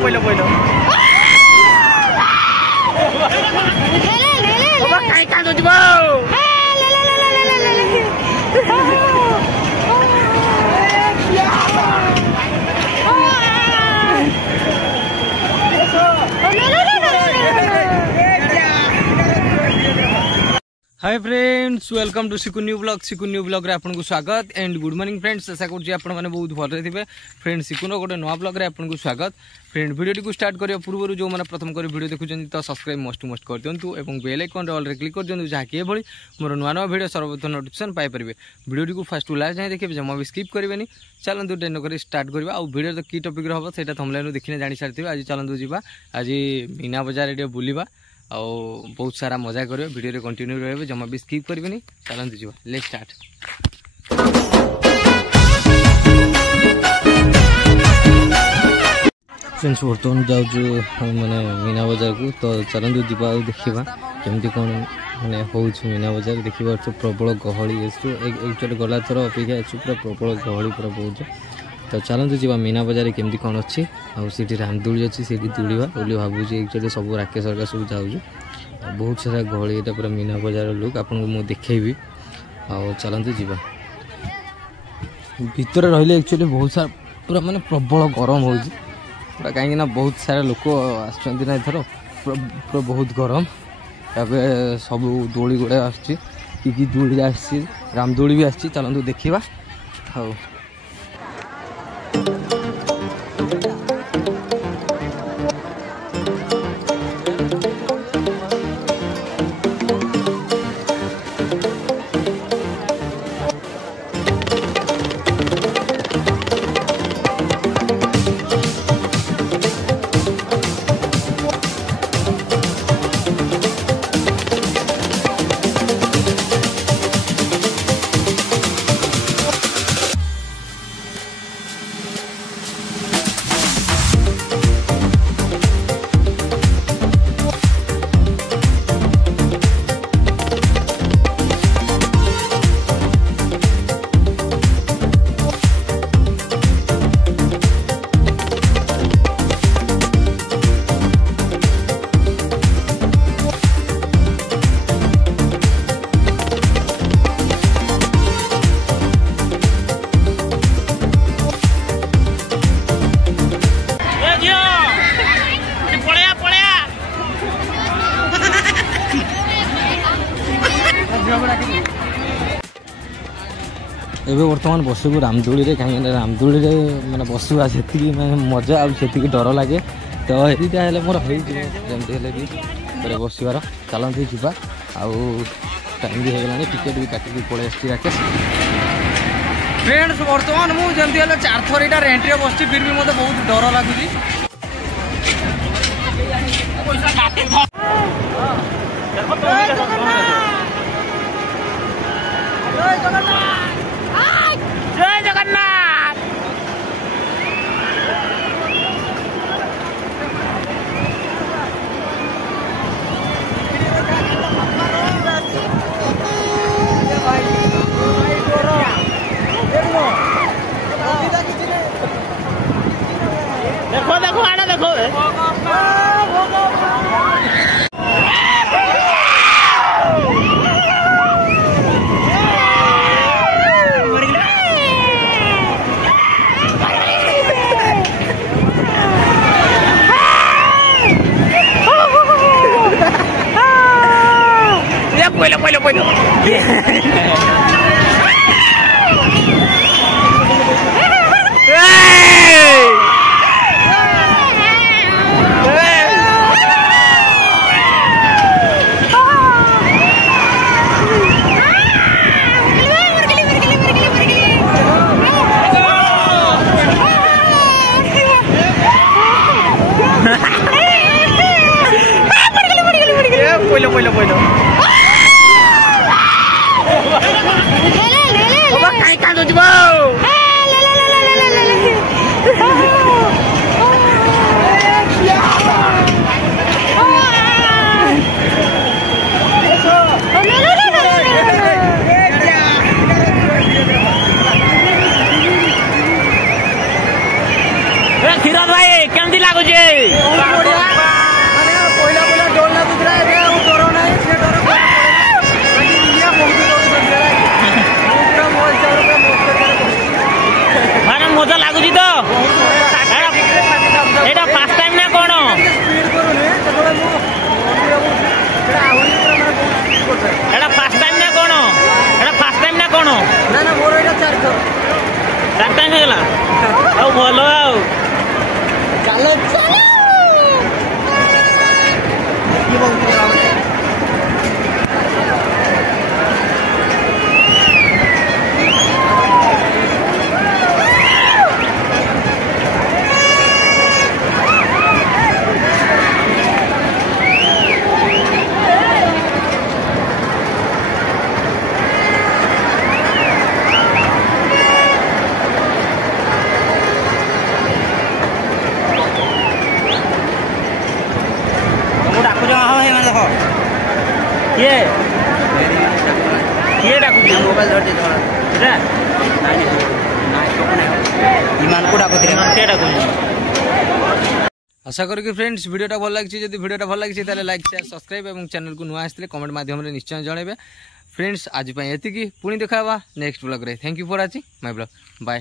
Bueno. Bueno. Kayak kanto di bawah. Hi friends welcome to सिकु new blog रे आपन को स्वागत एंड गुड मॉर्निंग फ्रेंड्स। आशा करूँ आपन मैंने बहुत भले थे। फ्रेंड सिकुन गोटे नवा ब्लॉग रे आपन को स्वागत। फ्रेंड वीडियो को स्टार्ट करिया पूर्व जो मैंने प्रथम कर वीडियो देखुं तो सब्सक्राइब मस्ट कर दिंतु और बेल आइकन ऑल रे क्लिक कर दिंतु जहाँकि ये मोर नुआ वीडियो सर्वप्रथम नोटिफिकेशन पाई परिबे। वीडियो को फर्स्ट टू लास्ट जाए देखिए जमा भी स्किप करेंगे। चलतु डेन कर स्टार्ट करवा आ वीडियो तो की टॉपिक हम से थंबनेल देखने जानी सारी। आज चलतु जावा आज मीना बजार ये बुलवा आ बहुत सारा मजा करेंगे। वीडियो रे कंटिन्यू रहे जमा भी स्किप करेंगे। चलते जी लेट्स स्टार्ट। फ्रेंड्स बर्तमान जाऊँ मैंने मीना बजार को तो चलतु जी देखा केमती कौन मैंने हो मीना बजार देखा प्रबल गहली एक्चुअली गला थर अपेक्षा पूरा प्रबल गहली पूरा बहुत। तो चलतु जी मीना बजार केमती कौन अच्छी आठी रामदोली अच्छी से दुड़ा बोली भावुँ। एक्चुअली सब राकेश सरकार सब जाऊँ बहुत सारा गहली यहाँ पूरा मीना बजार लुक आपको मुझे देखी। चलतु जी भितर रही एक्चुअली बहुत सारा पूरा माने प्रबल गरम हो पूरा कहीं बहुत सारा लोक आसना एथर पूरा बहुत गरम। यहाँ सब दोली गुड़ा आसी दोली आसी रामदोली भी आसी। चलतु देखा हाँ एबे वर्तमान बसबू रामदोली रे कहीं रामदोली रे मैंने बसवा से मैंने मजा आती डर लगे। तो ये मोर जमती भी बसबार। चलते जावा टाइम भी होगा टिकेट भी काटिक पलि आस राकेश। फ्रेंड्स वर्तमान मुझे जमती 4 थर यहाँ रेंट्रे बस फिर भी मत बहुत डर लगुच। जय जगन्नाथ। देखो देखो आना देखो bueno. पहले कहीं कांदो जीव क्षीर भाई केमती लगुच माने मजा लगुच तो एटा फर्स्ट टाइम ना कौन एटा फर्स्ट टाइम ना कौन एटा फर्स्ट टाइम ना कौन ना ना मोर एटा 4 टाइम हो गला आ भलो आ चलो चलो ये डाकू मोबाइल धरते आशा करी कि फ्रेंड्स वीडियोटा भल लगी जब वीडियोटा भल लगी लाइक शेयर सब्सक्राइब और चैनल को नुआ आसते कमेंट माध्यम निश्चय जनइबे फ्रेंड्स आज ये पुणी देखा नेक्स्ट ब्लॉग रे thank you for watching my blog bye.